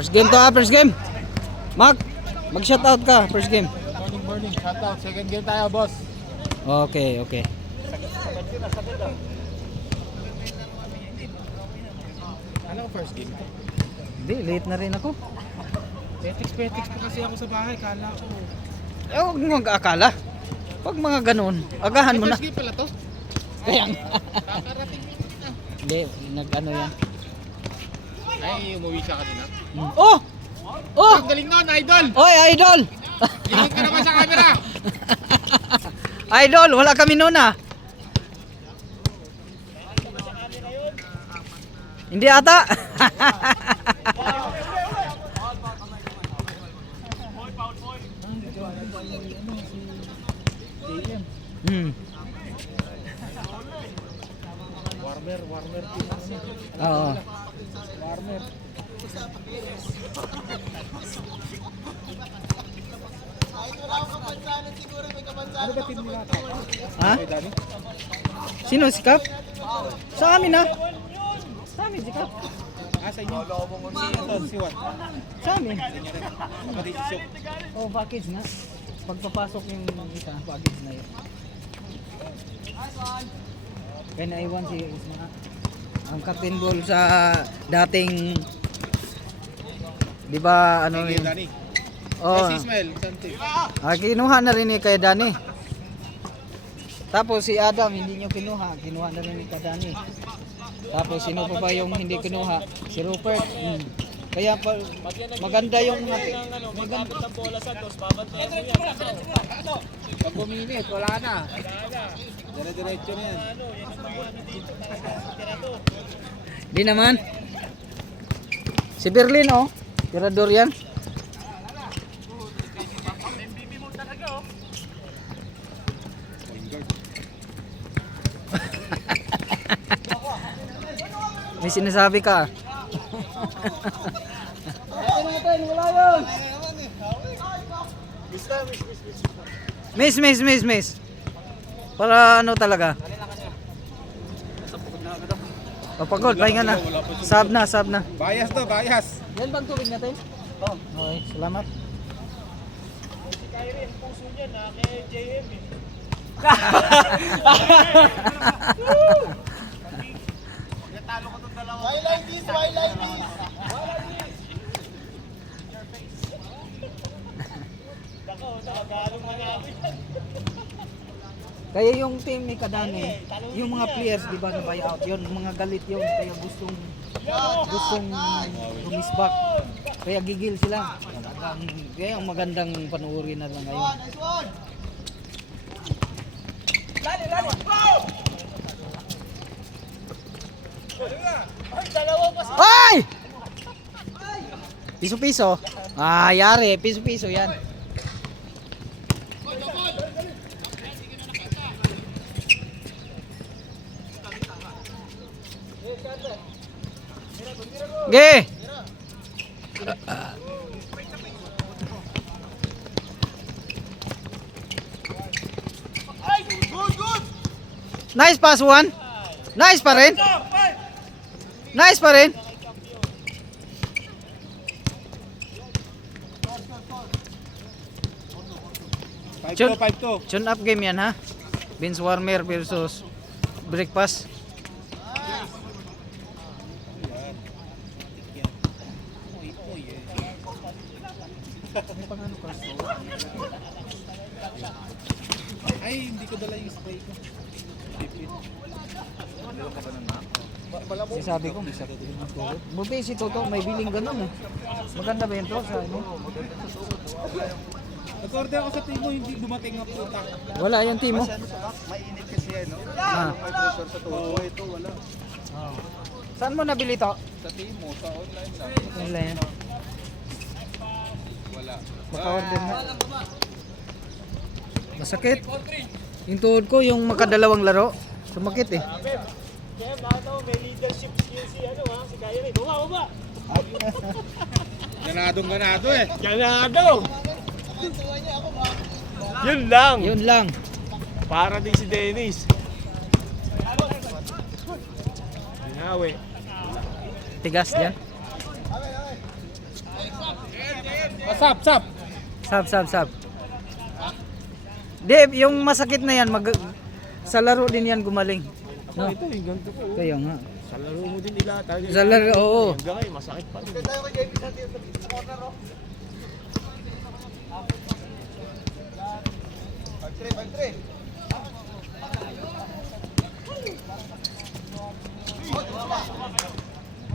First game to first game. Mac, mag-shoutout ka, first game. Morning. Shoutout. Second game tayo, boss. Okay. Ano ang first game? Hindi, late na rin ako. Petix pa kasi ako sa bahay. Kala ko. Huwag mo mag-akala. Pag mga ganun, agahan mo na. First game pala to? Kaya nga. Kakarating mo na. Hindi, nag-ano yan. Ay, umuwi siya kanina. Oh! Ang galing nun, idol! Oy, idol! Tingin ka naman sa camera! Idol, wala kami noon Hindi ata. Warmer. Oo. Warmer. Ano ba team nila? Ha? Ay, Dani? Sino si Kap? Sa amin Sa amin si Kap. Sa inyo? Si Wat? Sa amin. Kapatid si Syok. Oh, package na. Pagpapasok yung isa, package na yun. Kaya naiwan si Isma. Ang captain ball sa dating, di ba ano Kay yun? Dani. Oh, Si Ismael, Santi. kinuha na rin ni kay Dani. Tapos si Adam hindi nyo kinuha na rin ni kay Dani. Tapos sino pa ba yung hindi kinuha? Si Rupert. Kaya maganda yung maganda ng bola sa dos, babantayan mo yan. Pag buminit, wala na. Dire-diretso na yan. Di naman. Si Berlin tirador yan. May sinasabi ka. Miss. Para ano talaga? Papagod, pahinga na. Sab na. Bias to, bias. Yan bang tubig natin? Oo. Okay, salamat. Why like this? Kaya yung team ni Kadani, yung mga players, di ba, na buyout yun, mga galit yun, kaya gustong lumisback. Kaya gigil sila. Kaya ang magandang panuorin na lang ngayon. Ay! Piso-piso. Yari, piso-piso yan. Ge. Nice pass one. Nice pa rin. Chun- 5-2. Tune up game yan ha. Vince Warmer versus Breakfast. Ay, hindi ko dala yung spray ko. Sabi ko, may sakit din ang tulog. Buti si Toto, may biling ganun Maganda ba yun to sa ano? Nag-order ako sa Timo, hindi dumating ang puta. Wala yung team mo. Mainit kasi Ah. May pressure sa tulo. Ito wala. Saan mo nabili to? Sa Timo, sa online lang. Wala yan. Wala. Maka-order na. Masakit. Yung tuhod ko, yung makadalawang laro. Sumakit Kaya may leadership skill si Kyrie. Baba! Ganado Ganado! Yun lang! Yun lang. Para din si Dennis. Binawi. Tigas yan. Sap. Sab. Dave, yung masakit na yan, sa laro din yan gumaling. No? Ito yung ganito ko. Kaya nga. Sa laro mo din nila talaga. Sa laro, oo. Hanggang ngayon, masakit pa rin.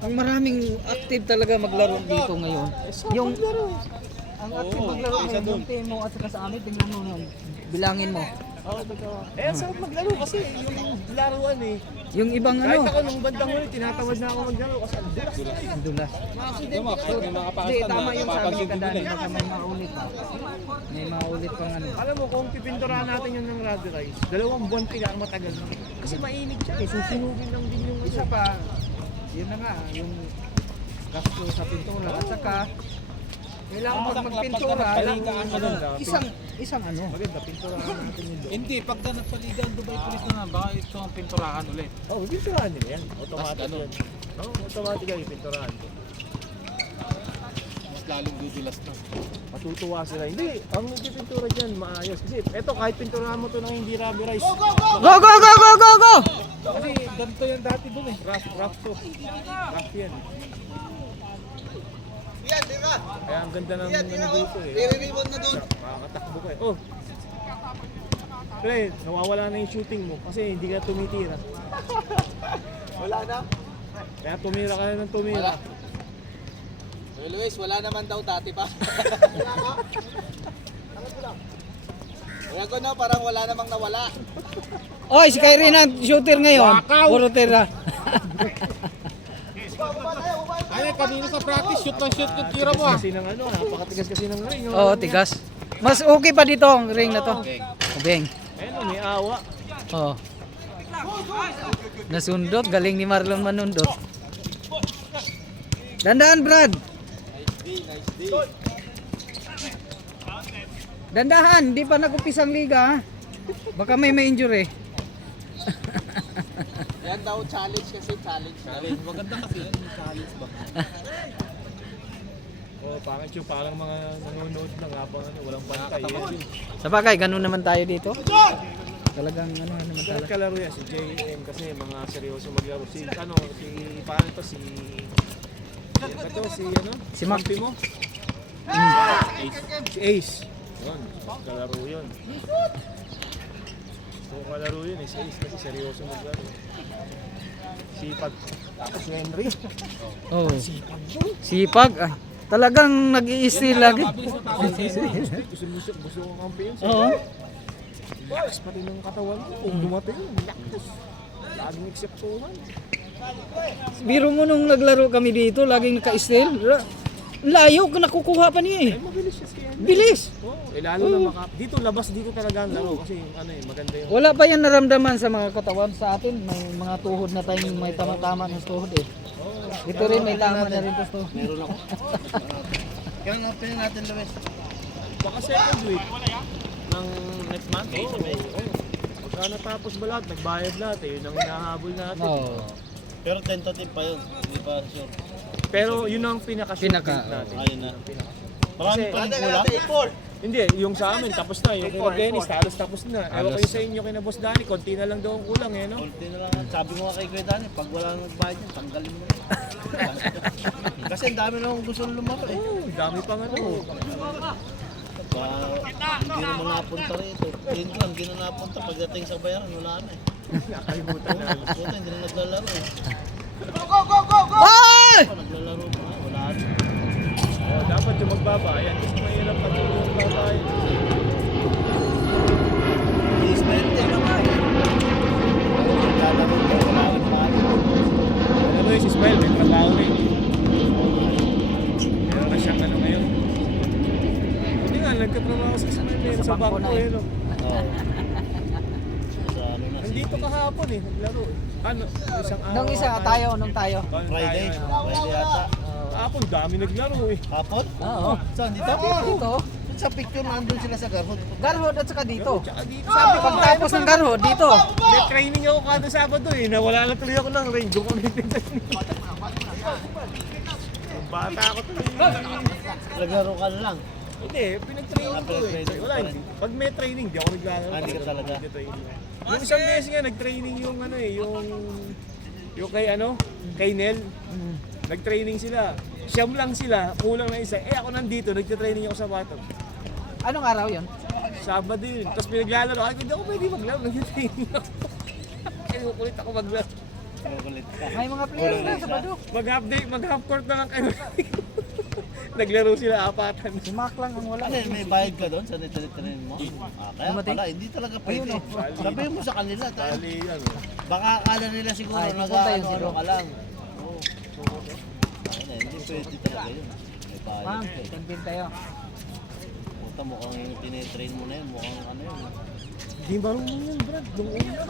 Ang maraming active talaga maglaro dito ngayon. Yung ang active maglaro ngayon, yung team mo at saka sa amin, tingnan mo nun. Bilangin mo. Eh, sarap maglaro kasi yung laruan eh. Yung ibang Kahit ano, ako nung bandang huli, tinatawad na ako maglaro kasi ang dulas na eh. ang dulas. Hindi, tama yung sabi ni Kadani, baka may maulit pa. May maulit pang ano. Alam mo, kung pipinturahan natin yun ng Radyo Rice, 2 buwan matagal na. Kasi mainit siya eh, susunugin lang din yung Isa pa, yun na nga, yung gasto sa pintura at saka kailangan pag magpintura, isang ano. maganda, pinturahan natin yun doon. Hindi, pagka nagpaliga ang Dubai Police na baka ito ang pinturahan ulit. Oo, pinturahan nila yan. Automatic yun. Oo, automatic yan yung pinturahan. Mas lalong dudulas na. Matutuwa sila. Hindi, ang nagpipintura dyan, maayos. Kasi eto, kahit pinturahan mo to ng hindi Radyo Rice. Go! Kasi ganito yan dati doon eh. Rough to. Rough yan. Kaya ang ganda ng ano dito eh. Makakatakbo ka eh. Oh! Pre, nawawala na yung shooting mo kasi hindi ka tumitira. Wala na. Kaya tumira ka na ng tumira. Luis, wala naman daw dati pa. Kaya ko na, parang wala namang nawala. Oy, si Kyrie na shooter ngayon. Puro tira. Ay, kanina sa practice, shoot yung tira mo Kasi ng ano, napakatigas kasi ng ring. Oo, tigas. Mas okay pa dito ang ring na to. Beng. Ayun, may awa. Oh. Nasundot, galing ni Marlon manundot. Dandaan, Brad. Dandahan, di pa nag-umpisang liga. Ha? Baka may injury. Yan daw challenge kasi challenge. Maganda kasi yan, yung challenge ba? Oh, pangit yung parang mga nanonood lang habang ano, walang bantay. Yan. Sa bagay, ganun naman tayo dito. Talagang ano naman Pero talaga. kalaro yan, si JM kasi mga seryoso maglaro. Si ano, paano to, si Si Mac. kampi mo? Ace. Si Ace. Yun, kalaro yun. So kalaro yun, si Ace kasi seryoso maglaro. Sipag. Tapos Henry. Oh. Sipag. Ah, talagang nag-i-steal lagi. Gusto kong kampi yun. Oo. Lakas pati ng katawan ko. Kung dumating yun, lakas. Laging ekseptuhan. Biro mo nung naglaro kami dito, laging naka-steal. Layo, nakukuha pa niya eh. Ay, mabilis siya si Henry. Bilis. Oo, lalo na dito, labas dito talaga ang laro kasi yung ano maganda yung Wala pa yan naramdaman sa mga katawan sa atin. May mga tuhod na tayong may tama-tama ng tuhod eh. Ito rin may tama na rin to. Meron ako. Kaya nga pinin natin, Luis. baka second week ng next month. Pagka natapos ba lahat, nagbayad lahat eh, yun ang hinahabol natin. Oo. Pero tentative pa yun, hindi pa sure. Pero yun ang pinaka-short Pinaka, natin. Ayun na. Marami Kasi- pa rin kulang. Hindi, yung sa amin tapos na, yung kina Dennis halos tapos na. Ewan ko yung sa inyo kina Boss Danny, konti na lang daw ang kulang eh, no? Ulti na lang. Sabi mo nga kay Kuya Dani, pag wala nang nagbayad yan, tanggalin mo na. Kasi ang dami nang gusto lumaro eh. Oo, dami pang ano. Hindi naman napunta rito. Yun lang, hindi na napunta. Pagdating sa bayaran, wala na eh. Nakalimutan na. Puta, hindi na naglalaro eh. Ay! Naglalaro pa, wala na. Oh, dapat yung magbabayan kasi mahirap pag yung magbabayan. Dismente naman eh. Naglalaro pa, wala rin bayad. Alam mo yung si Ismael, may trabaho na eh. Meron na siyang ano ngayon. Hindi nga, nagkatrabaho si Ismael ngayon sa bangko bangko na eh. eh. No? Oo. Sa ano na, Nandito kahapon eh, naglaro eh. Ano, isang araw. Nung isa, tayo, nung tayo. Friday. Friday yata. Kahapon, dami naglaro eh. Hapon? Oo. Saan dito? Dito. Sa picture nandun sila sa Garhod. Garhod at saka dito. Tsaka dito, sabi ko Pagtapos ng Garhod, dito. may training ako kada Sabado eh. Nawala na tuloy ako ng range. Doon ko nagtitinda. Yung Bata ako tuloy. Naglaro ka na lang. Hindi, pinag-training ko eh. Pinag-training Wala, pa rin. hindi. Pag may training, di ako naglalaro. Hindi ka talaga. Nag-training. Yung isang beses nga, nag-training yung ano eh, yung kay ano, kay Nel. Nag-training sila. Siyam lang sila, kulang na isa. Eh ako nandito, nagtitraining ako sa Batok. Anong araw yun? Sabado yun. Tapos pinaglalaro. Ay, hindi ako pwede maglaro. Nag-training ako. Kaya kukulit ako maglaro. Kukulit ka. May mga players na sa Badok. Mag-update, mag-half court na lang kayo. Naglaro sila apatan. Si Mac lang ang wala. Ano yun, may bayad ka doon sa nitretrain mo? Kaya Dumating? pala, hindi talaga pwede. Sabihin mo sa kanila, tayo. Bali yan. Baka akala nila siguro Ay, pupunta yun, nag-ano zero. ka lang. Oo. Ayun na, hindi pwede talaga yun. May bayad Ma'am, ka eh. content tayo. Puta, mukhang yung tinitrain mo na yun, mukhang ano yun. Hindi marunong yan, Brad. Nung una.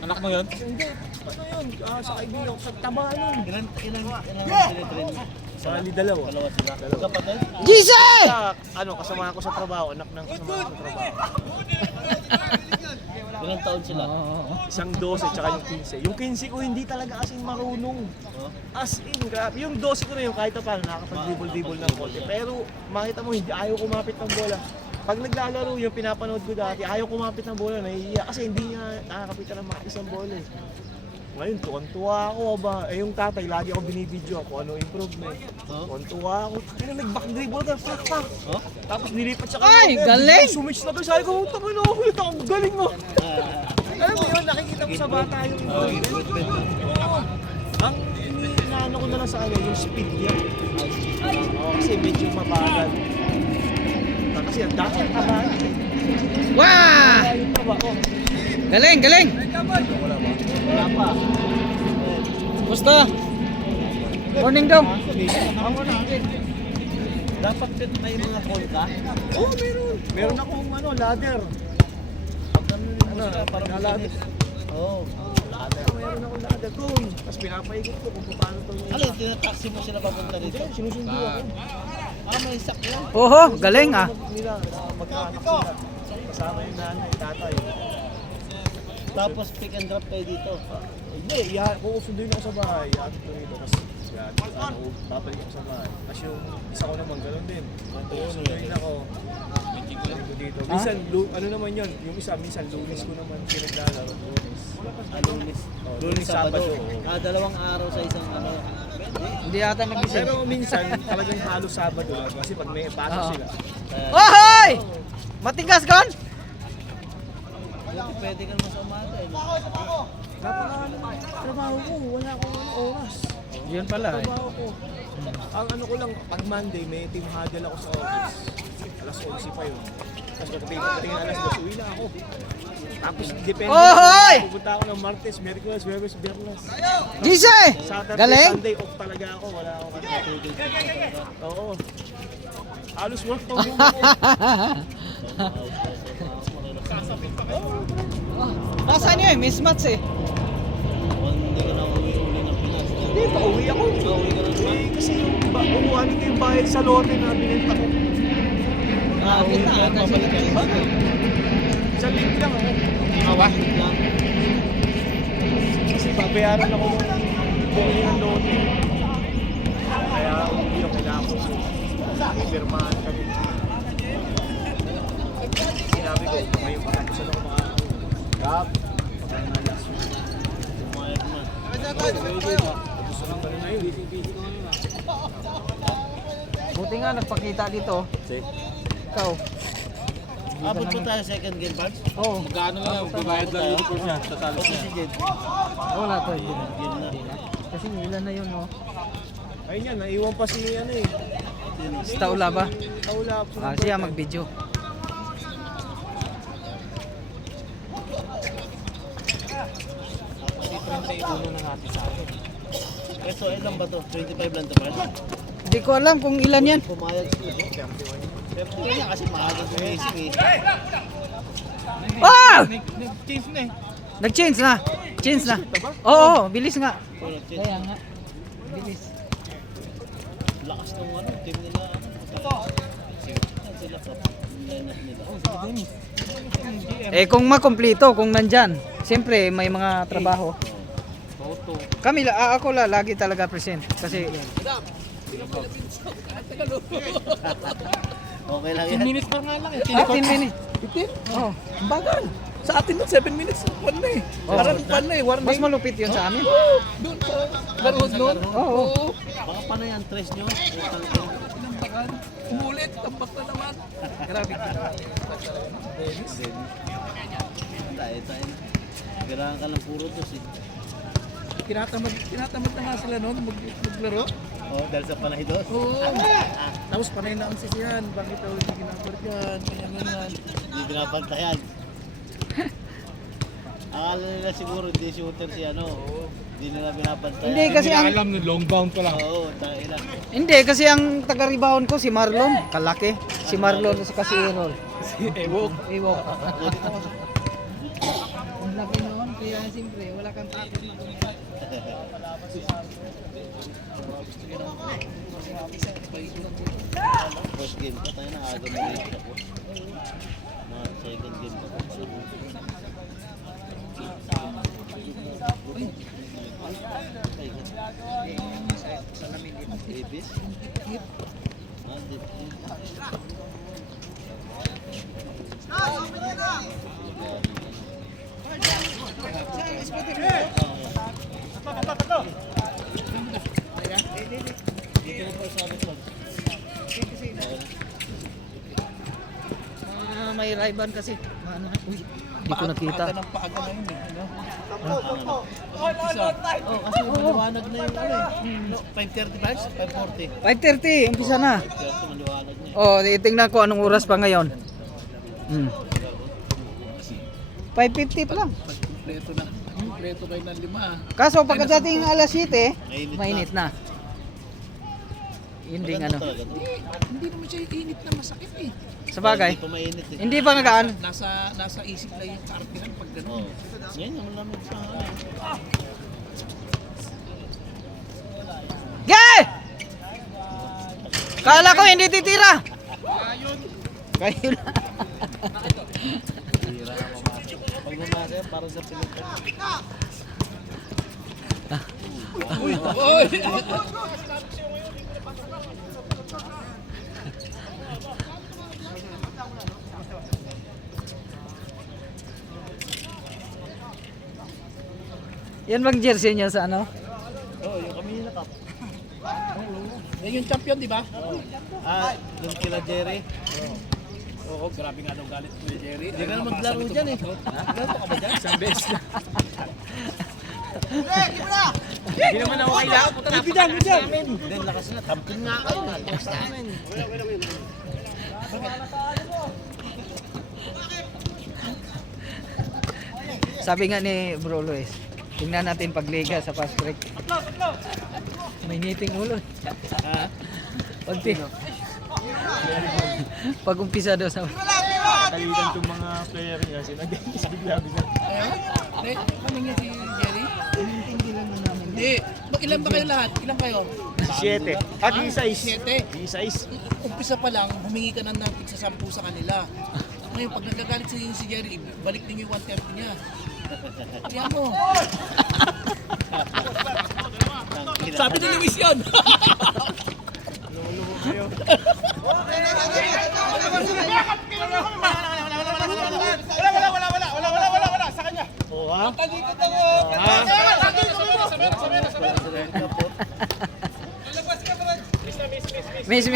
Anak mo yun? Hindi. Ano yun? Sa kaibigan ko, sa taba nun. Ilan tinitrain mo? Bali, dalawa. Dalawa sila. Kapatid? Jesus! Ano, kasama ko sa trabaho. Anak ng kasama ko sa trabaho. Ilang taon sila? Isang 12 tsaka yung 15. Yung 15 ko hindi talaga kasing marunong. Oh? As in, grabe. Yung 12 ko na yung kahit pa paano nakakapag-dribble-dribble ng konti. Pero makita mo, hindi ayaw kumapit ng bola. Pag naglalaro, yung pinapanood ko dati, ayaw kumapit ng bola, nahihiya. Kasi hindi niya nakakapitan ng mga isang bola eh. Ngayon, tuwan-tuwa ako ba? Eh yung tatay, lagi ako binibidyo ako, ano improvement. Oh? Tuwan-tuwa ako. Kaya nag-back dribble ka, fuck. Oh? Tapos nilipat siya Ay, galing! Sumits na to, sabi ko, tama na ako, ang galing mo. Alam mo yun, nakikita mo sa bata yung improvement. Oo. Ang inaano ko na lang sa kanya, yung speed niya. Oo, kasi medyo mabagal. Kasi ang dati ang taba. Wow! Kaya yung taba, oh. Galing, galing! Wala pa. Musta? Morning daw. Dapat may mga call ka? Oo, meron. Meron akong ano, ladder. Ano, parang ladder. Oo. Ladder. Meron akong ladder doon. Tapos pinapaikot ko kung paano ito. Ano, tinataxi mo sila papunta dito? Sinusundo ako. May sakyan. Oho, galing ah. Nila, magkaanak sila. Kasama yung nanay, tatay. Tapos pick and drop kayo dito. Hindi, kukusunduin ako sa bahay. Ihatid ko rito. Tapos, babalik ako sa bahay. Tapos yung isa ko naman, gano'n din. Kukusunduin ako. Dito dito. Minsan, ano naman yun? Yung isa, minsan, lunis ko naman pinaglalaro. Lunis. Lunes. Lunis, Sabado. Dalawang araw sa isang ano. Hindi ata nag-isip. Pero minsan, talagang halos Sabado. Kasi pag may pasok Oo. sila. Ohoy! Matigas kon? Pwede ka naman sa umaga eh. Trabaho ko, wala akong oras. Yun pala eh. Trabaho ko. Ang ano ko lang, pag Monday, may team huddle ako sa office. Alas 11 pa yun. Tapos pagdating alas 2, uwi na ako. Tapos depende. Ohoy! Pupunta ako ng Martes, Merkules, Huwebes, Biyernes. Jesus! Saturday, Galing! Sunday, off talaga ako. Wala akong Oo. Halos work from home ako. Nasaan yun eh? Mismatch eh. Hindi ka na uli ng Pinas. Hindi, pauwi ako. Uwi ka na naman. Eh, kasi yung umuhanin ko yung bahay sa lote na binenta ko. Uwi ka na, babalik ka na. Isang link lang ako. Awa? Kasi babayaran ako ng bumili ng lote. Kaya hindi yung kailangan ko. May firmahan kami. Sinabi ko, ngayon pa tapos ako makakap. Pagkanalas. Umayag na. Gusto lang pala na yun. Buti nga nagpakita dito. Ikaw. Abot pa tayo second game, Pards? Oo. Magkano lang yan? Bibayad lang yun po siya sa talo. Okay, si Jed. Wala to. Hindi na. Game na. Kasi ilan na yun oh. Ayun yan, naiwan pa si ano eh. Si Taula ba? Taula. Ah, siya mag-video. So, ilan ba to? 25 lang to, Pards? Hindi ko alam kung ilan yan. Pumayag sila. Kaya kasi maaga sumisip eh. Oh! Nag-change na eh. Nag-change na. Change na. Oo, bilis nga. Wala, Jed. Kaya nga. Bilis. Lakas ng ano, team nila. Sila sa lineup nila. Eh kung makumpleto, kung nandyan. Siyempre may mga trabaho. Kami, ako lagi talaga present. Kasi Okay lang 10 yan. minutes pa nga lang eh. 15 minutes. 15? Oo. Ang bagal. Sa atin doon 7 minutes. Pan na eh. Parang pan na eh. Warning. Mas malupit yun sa amin. Doon sa Garhod noon. Oo. Baka pa na yan, tres nyo. Utang ko. Pinambakan. Umulit. Tambak na naman. Grabe. Tayo. Kailangan ka lang puro dos eh. Tinatamad na nga sila noon maglaro. Oh, dahil sa panay dos. Oo. Tapos panay na ang sisihan. Bakit daw hindi ginagawa dyan? Ganyan. Hindi binabantayan. Akala nila siguro hindi shooter si ano. Hindi nila binabantayan. Hindi kasi ang alam na long bound pa lang. Oo, dahil lang. hindi kasi ang taga-rebound ko si Marlon, kalaki. Si Marlon sa si Errol. Ewok. Iwo. Ang laki noon kaya siyempre wala kang takot. First game pa tayo na aga mo rin ako. Mga second game pa tayo. Ibis? Ah, dip. Dito mo pa sa amin. May Ray-Ban kasi. Ano na? Uy, hindi ko nakita. Paaga ng paaga na yun eh. No? Kasi maliwanag na yung ano eh. 5:30 ba? 5:40. 5:30, umpisa na. 5:30 maliwanag na. Oh, titingnan ko anong oras pa ngayon. 5:50 pa lang. Kompleto na. Kompleto kayo ng 5. Kaso pagkadating ng alas 7, Mainit mainit na. Hindi Maganda ano. Eh, talaga to. hindi naman siya init na masakit eh. Sa bagay, Hindi pa mainit eh. hindi pa nagaan. Nasa isip lang yung kaartihan pag gano'n. Oo. Ngayon naman lamig sa ano. Gay! Kala ko hindi titira. Kayo na. Pag lumasa yan, parang sa Pilipinas. Uy! Yan bang jersey niya sa ano? Oo, yung kami nila cup. Yan yung champion, di ba? Ah, yung kila Jerry. Oo, grabe nga daw galit ni Jerry. Hindi ka na maglaro dyan eh. Ganito ka ba dyan? Isang beses na. Hindi naman ako kailangan. Bidyan! Hindi, lakas na. Tampin nga kayo. Lakas namin. Sabi nga ni Bro Luis, tingnan natin pagliga sa fast break. May ngiting ulo. Ha? Pag umpisa daw sa Kalitan itong mga player niya. Sinag-iis bigla-bigla. Hindi, kami nga si Jerry. Hindi. Ilan ba kayo lahat? Ilan kayo? 7. At di size. 7. Di size. Umpisa pa lang, humingi ka ng natin sa 10 sa kanila. Ngayon, pag nagagalit si Jerry, balik din yung 130 niya. Kaya mo. Sabi ni Luis yun. Wala sa kanya. Oo ha? miss.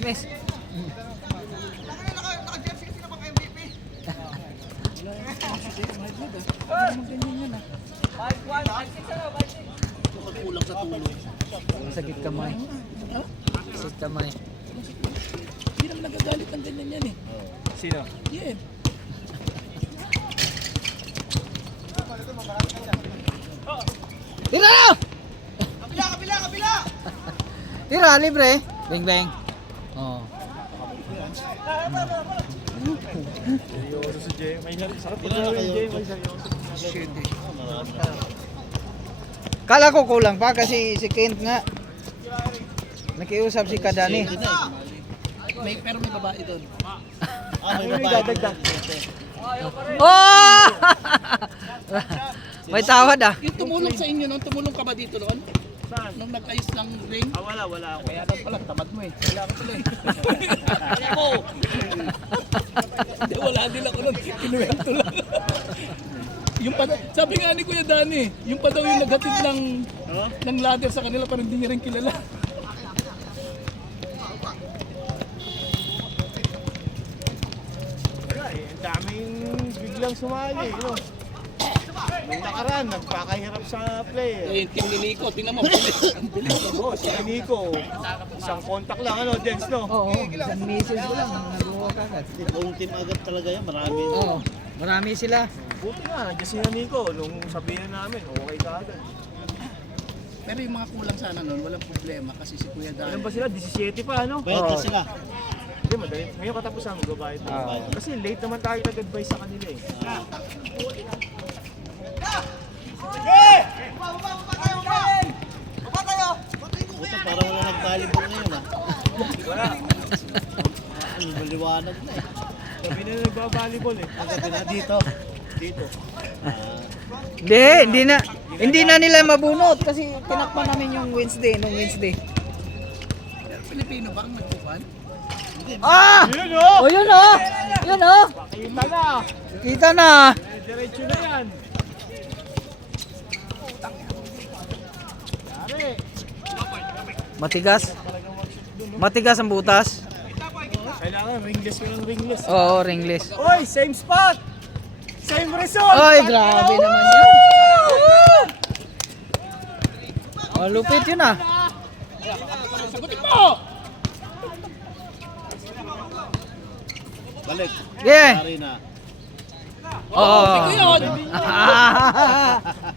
Miss. Kulang sa tulong. Sakit kamay. Sakit kamay. Hindi naman nagagalit ng ganyan yan eh. Sino? Yeah. Tira! Kabila! Tira, libre. Bang. Oh. Seryoso si Jay. May sakit pa rin Jay. May seryoso. Kala ko kulang pa kasi si Kent nga. Nakiusap si Kadani. Pero may babae doon. Ah, may May babae. dadagdag. Oh! May tawad ah. Yung tumulong sa inyo noon, tumulong ka ba dito noon? Saan? Nung nag-ayos ng ring. Wala ako. Kaya daw pala, tamad mo eh. Wala ka pala eh. Ako! Hindi, wala din ako nun. Kinuwento lang. Yung pa, sabi nga ni Kuya Dani, yung pa daw yung naghatid ng ladder sa kanila pero hindi niya rin kilala. Wala eh, ang daming biglang sumali, no? Nung nakaraan, nagpakahirap sa play. Eh, yung team ni Nico, tingnan mo, ang bilis. Oo, si Nico, isang contact lang, ano, Jens, no? Oo, isang message ko lang, naguha ka agad. Buong team agad talaga yan, marami. Oo, marami sila. Buti nga, nandiyan si Nico, nung sabihin namin, okay ka agad. Pero yung mga kulang sana nun, walang problema kasi si Kuya Ilan Dani. ba sila? 17 pa, ano? Bayad na sila. Hindi, madali. Ngayon katapusan, magbabayad na. Kasi late naman tayo nag-advise sa kanila eh. Buta, parang wala nag-volleyball ngayon ah. Wala. Ang maliwanag na eh. Sabi na nagbabalibol eh. Ang gabi na dito. Dito. Hindi na nila mabunot kasi tinakpan namin yung Wednesday, nung Wednesday. Pilipino ba ang nagpupan? Ah! Yun oh! Oh, yun oh! Yun oh! Pakita na! Kita na! Diretso na yan. Yari. Matigas. Matigas ang butas. Kailangan ringless ko ng ringless. Oo, ringless. Oy, same spot! Same result! Ay, grabe naman yan. Oh, lupit yun ah. Sagutin mo! Balik. Yeah. Pari na. Oo. Ikaw yun!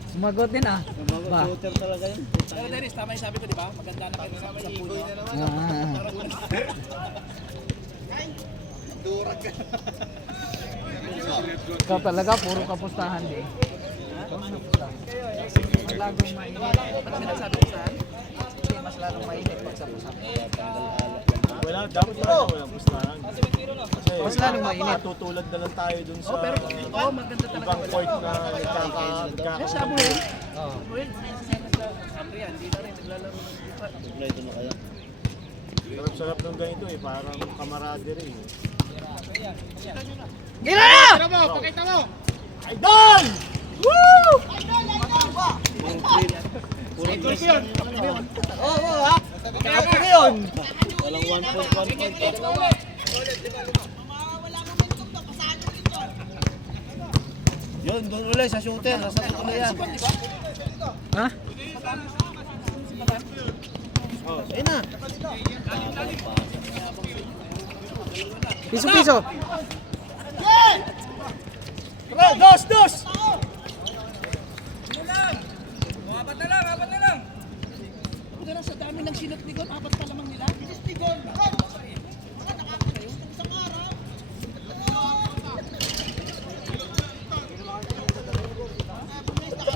Sumagot din ah. Ba? Shooter talaga yun. Pero Dennis, tama yung sabi ko, di ba? Maganda na kayo sa puno. Ah. Ikaw talaga, puro kapustahan din. Mas lalong mainit. Ano sinasabi ko saan? Hindi, mas lalong mainit pag sa pusap. Wala, dapat talaga walang pustahan. Kasi Mas lalong mainit. tutulad na lang tayo dun sa Pero, maganda talaga. ibang court na Eh, sabi mo yun? Oo. Well, sabi yan, hindi na rin naglalaro. Kompleto na kaya. Sarap-sarap ng ganito eh, parang camaraderie eh. Gila na! Idol! Woo! Puro tres lang yun. Oo, ha? Kaya po yun! Walang 1 point. Yun, doon ulit sa shooter. Nasa tuloy yan. Ha? Oh, ayun na. Piso-piso. Dos! Dos! Huwag na sa dami ng sinot ni Gon, apat pa lamang nila.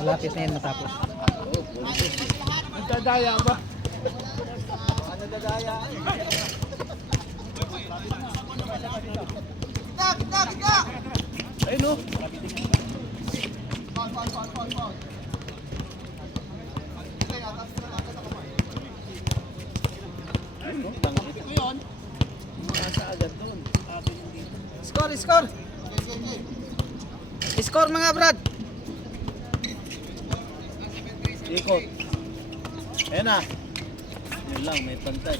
Malapit na yan matapos. Nagdadaya ba? Ayun o. Ito yun. Nasa agad doon. Score, score. Score mga brad. Ikot. Ayun na. Yun lang, may pantay.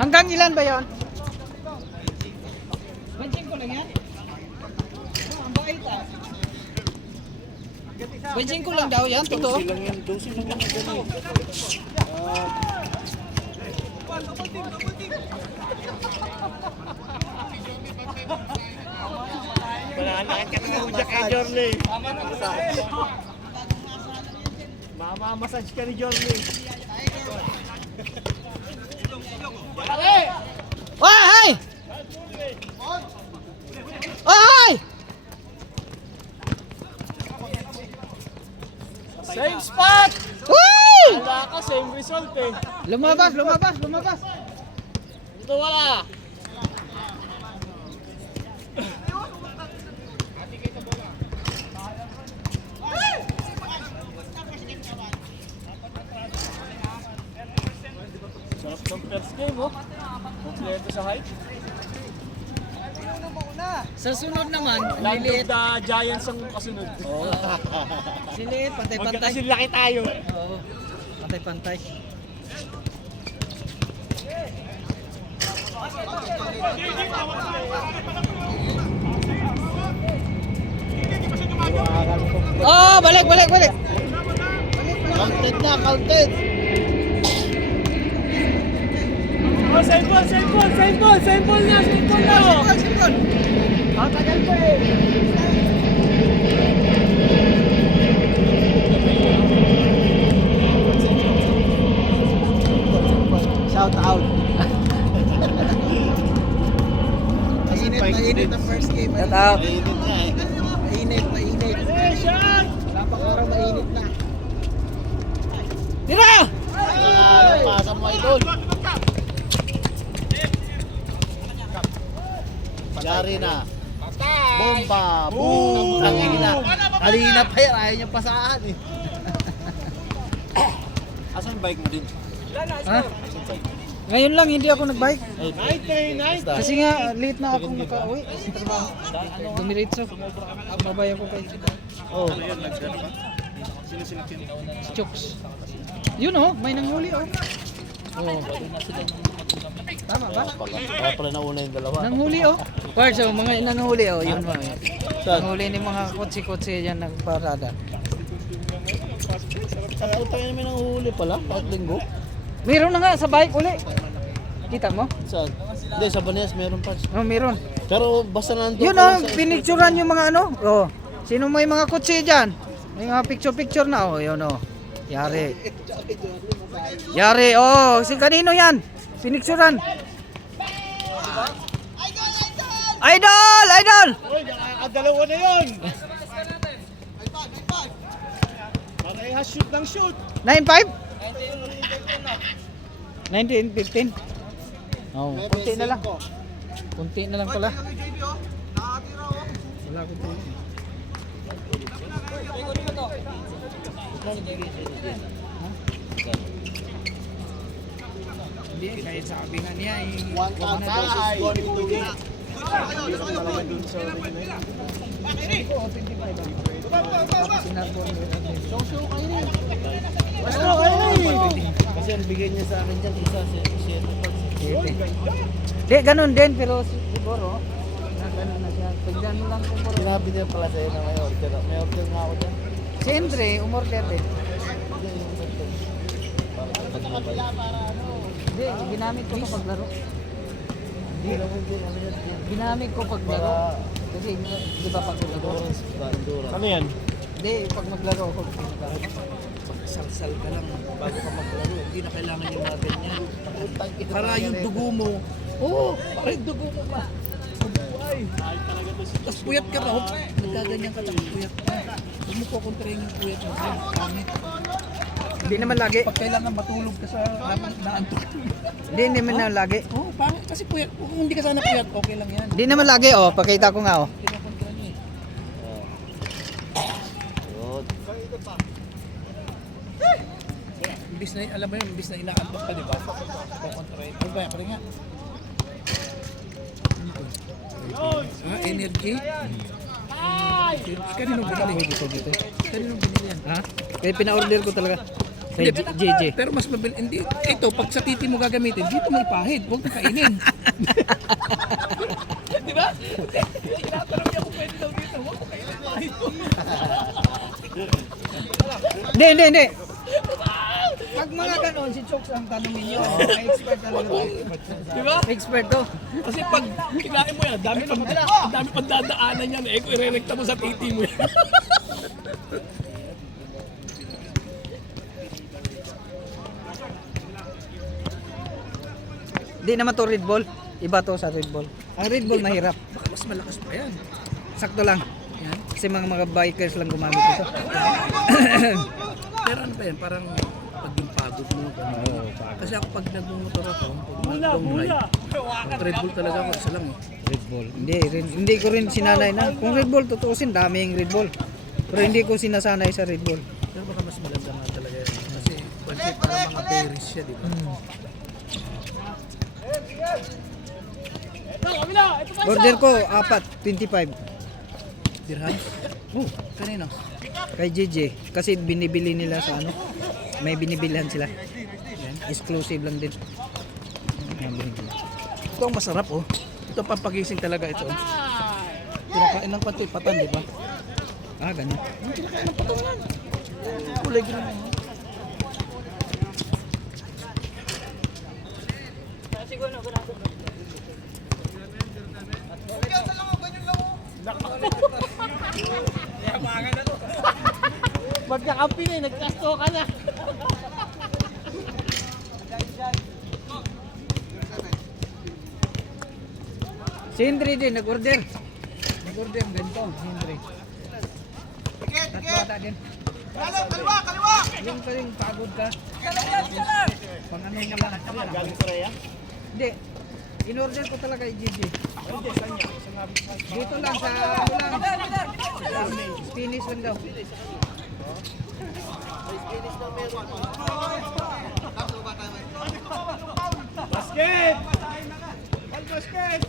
Hanggang ilan ba yon? Benching ko lang yan. Ang bait ah. Benching ko lang daw yan, totoo. Silang yan, dosi lang yan. Ganun. Pananakan ka na ng kay Jorley. Mama-massage ka ni Jorley. Oy! Oy! Same spot! Uy! Wala ka, same result eh. Lumabas, lumabas, lumabas. Ito wala. sa height. Sa sunod naman, Land of liliit. the Giants ang kasunod. Siliit, pantay-pantay. Kasi laki tayo. Oo. Pantay-pantay. Oh, balik. Counted na, counted. Oh, same ball na. Ang tagal pa eh. Shout out. Mainit ang first game. Shout out. Mainit nga eh. Mainit. Hey, shot! Wala pang araw, mainit na. Tira! Pasa mo idol. Yari na. Bomba! Boom! Kanina. Kanina pa yan. Ayaw niya pasahan eh. Asan yung bike mo din? Ha? Ngayon lang hindi ako nagbike. Nice. Kasi nga late na akong nakauwi sa trabaho. Dumiritso. Babayan ko kay Oh. si Chooks. Yun oh, may nanghuli oh. Oh. Tama ba? Kaya pala nauna yung dalawa. Nanghuli oh. Parts oh, mga nanghuli oh, yun mga. Saan? Nanghuli ni mga kotse-kotse diyan ng parada. Kaya tayo namin ang huli pala. Kahit linggo. Meron na nga sa bike uli. Kita mo? Saan? Hindi, sa Banias meron pa. Oh, meron. Pero basta nandun Yun ka lang oh, sa- pinicturean yung mga ano. Oh. Sino may mga kotse diyan? May mga picture na oh, yun oh. Yari. Yari, oh, si kanino yan? Pinicturean. Idol! Uy, nakakadalawa na yun. Parehas shoot ng shoot. 9.5? 19.15? Oh, kunti na lang. Kunti na lang pala. Wala ko po. Hindi, kahit sabi nga niya eh. One out ay. Kasi ang bigay niya sa akin dyan, isa, 7 Di, ganun din, pero siguro, ganun na siya. Pagdan mo lang siguro. Sinabi niya pala sa'yo na may order. May order nga ako dyan. Si Andre, umorder din. Hindi, ginamit ko kapag laro. Hindi naman din, ano yan din. Ginamit ko pag laro. Kasi, di ba pag laro? Endurance. Ano yan? Hindi, pag maglaro ako, pinagamit. Salsal ka lang bago ka maglaro. Hindi na kailangan yung mga ganyan. Para yung dugo mo, para yung dugo mo pa. Buhay. Tapos puyat ka pa, nagkaganyan ka, tapos puyat ka. Huwag mo kukontrahin yung puyat mo. Pangit. Hindi naman lagi. Pag kailangan matulog ka sa habang naantok. Hindi naman na lagi. Oo, pangit. Kasi puyat, kung hindi ka sana puyat, okay lang yan. Hindi naman lagi, oh. Pakita ko nga, oh. Kinokontra niya eh. Good. Imbis na, alam mo yun, imbis na inaantok ka, di ba? Kukontrahin. Ano ba yan? Pari nga. Energy? Kanino binili? Kanino binili yan? Ha? Kaya pina-order ko talaga. Kay Hindi, JJ. Pero mas mabili. Hindi, ito, pag sa titi mo gagamitin, dito mo ipahid. Huwag mo kainin. Di ba? Tinatanong niya kung pwede daw dito. Huwag mo kainin. Pahid mo. Hindi. Pag mga ganon, si Chooks ang tanongin niyo. May expert talaga. Di ba? Expert to. Kasi pag kinain mo yan, dami pang dadaanan yan. Eh, kung irerekta mo sa titi mo yan. Hindi naman to Red Bull. Iba to sa Red Bull. Ang Red Bull mahirap. Baka mas malakas pa yan. Sakto lang. Yan. Kasi mga bikers lang gumamit ito. Pero ano ba yan? Parang pag yung pagod mo. Kasi ako pag nagmumotor ako, pag long ride, ang Red Bull talaga ako, isa lang eh. Red Bull. Hindi ko rin sinanay na. Kung Red Bull, tutuusin, daming Red Bull. Pero hindi ko sinasanay sa Red Bull. Pero baka mas maganda nga talaga yan. Kasi para mga berries siya, di ba? Order ko, 25. Dirham? Oh, kanino? Kay JJ. Kasi binibili nila sa ano. May binibilihan sila. Exclusive lang din. Yan, binibili. Ito ang masarap oh. Ito pampagising talaga ito. Oh. Kinakain ng patan, di ba? Ah, ganun. Kulay green mo. Magkakampi na, nagkasto ka na. Si Henry din, nag-order. Nag-order din to, si Henry. Tatlo ata din. Kaliwa! Yung kaling pagod ka. Pang ano mo lang. Galing sa Rhea? Hindi. In-order ko talaga kay JJ. Dito lang sa ano lang. Spanish lang daw. Basket! Ball basket!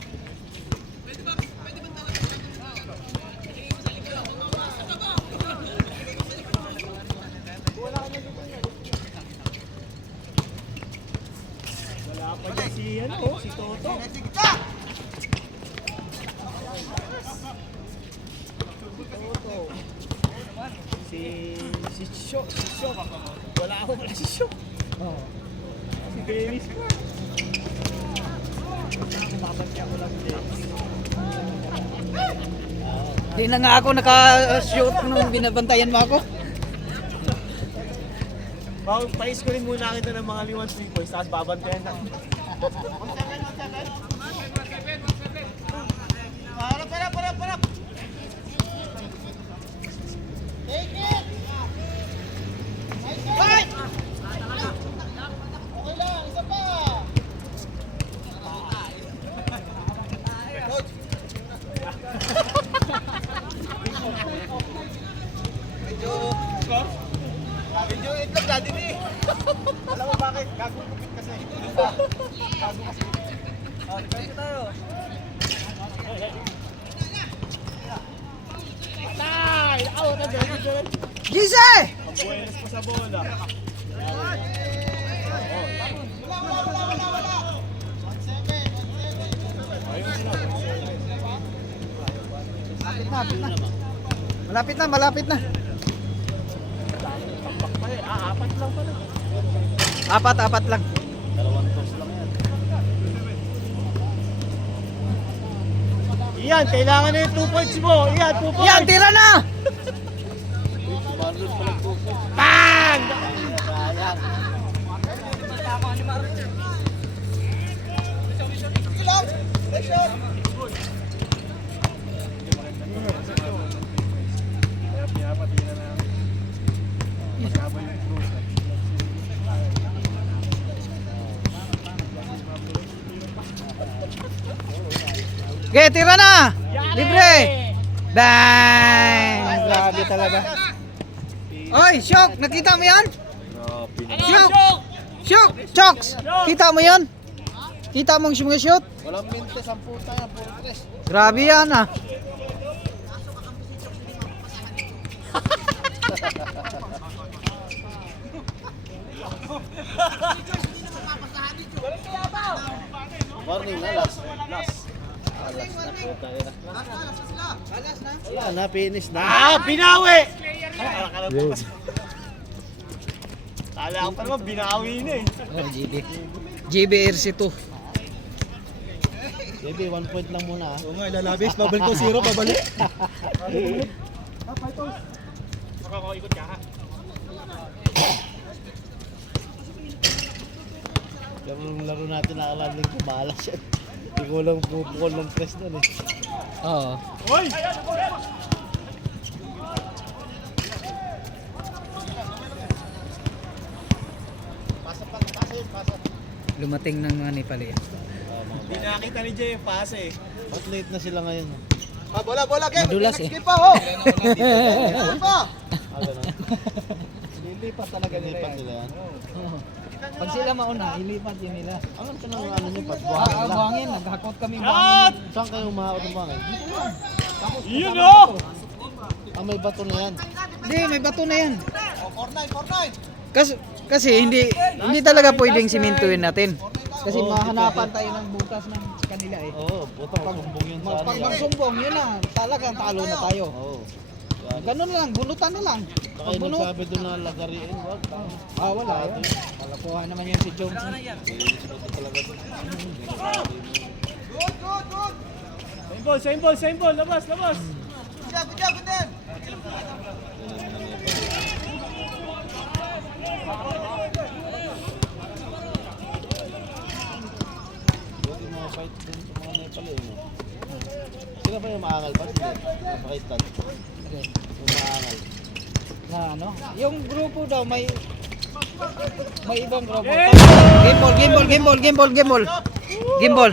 Wala pa dyan si ano, si Toto. Si Shok. Wala si Shok. Oo. Si Dennis pa. Di na nga ako naka-shoot nung binabantayan mo ako. Pais ko rin muna kita ng mga liwan 3 points, tapos babantayan na. Para! Medyo itlog na din eh. Alam mo bakit? Gagawin kupit kasi. Gago kasi. Dito tayo. Tay! Out na dyan. JJ! Buenas pa sa bola. Malapit na. Ay, apat lang pala. Apat lang. Iyan, kailangan na yung 2 points mo. Iyan, 2 points. Yan, tira na! Bang! Okay, tira na! Libre! Bang! Grabe talaga. Oy, Shock! Nakita mo yan? Shock! Shock! Chokes! Kita mo yan? Kita mo yung shoot? Walang mintes ang puta yan, puro tres. Grabe yan ah. Warning na, last. Alas na puta yan. Wala na, finish na. Binawi! Kala ko pa naman, binawi na eh. Oh, GBRC2. Baby, 1 point lang muna. Oo nga, ilalabis. Babalik ko 0, babalik. Makakaikot ka ha? Yung laro natin nakalaling ko, bahala siya. Hindi ko lang pupukol ng press doon eh. Oo. Hoy! Lumating ng mga Nepali. Hindi nakita ni Jay yung pase eh. Ba't late na sila ngayon? Bola, game. Madulas eh. Pa, oh! Ah, gano'n? Lilipat talaga nila yan. Oo. Pag sila mauna, ilipat yun nila. Alam ka nang ano niyo, pagbuhangin lang. Buhangin, naghakot kami buhangin. Saan kayo umahaot ng buhangin? Tapos, Yun, kasama oh! ko. Ah, may bato na yan. Hindi, may bato na yan. Kasi hindi talaga pwedeng simintuin natin. Kasi mahanapan tayo ng butas ng kanila eh. Oo, butang sumbong yun sa Pag ano. magsumbong, yun na, talagang talo na tayo. Oo. Ganun lang, bunutan na lang. Baka Pag yung bunot, nagsabi doon na lagariin, wag. wala yun. Kalakuhan naman yun si Jonesy. Same ball, labas, labas. Buti mga fight doon sa mga Nepal eh. No? Sila ba yung maangal ba? Hindi. Napakistan. Okay. Yung maangal. Na ano? Yung grupo daw may ibang grupo. Eh! Gimbal.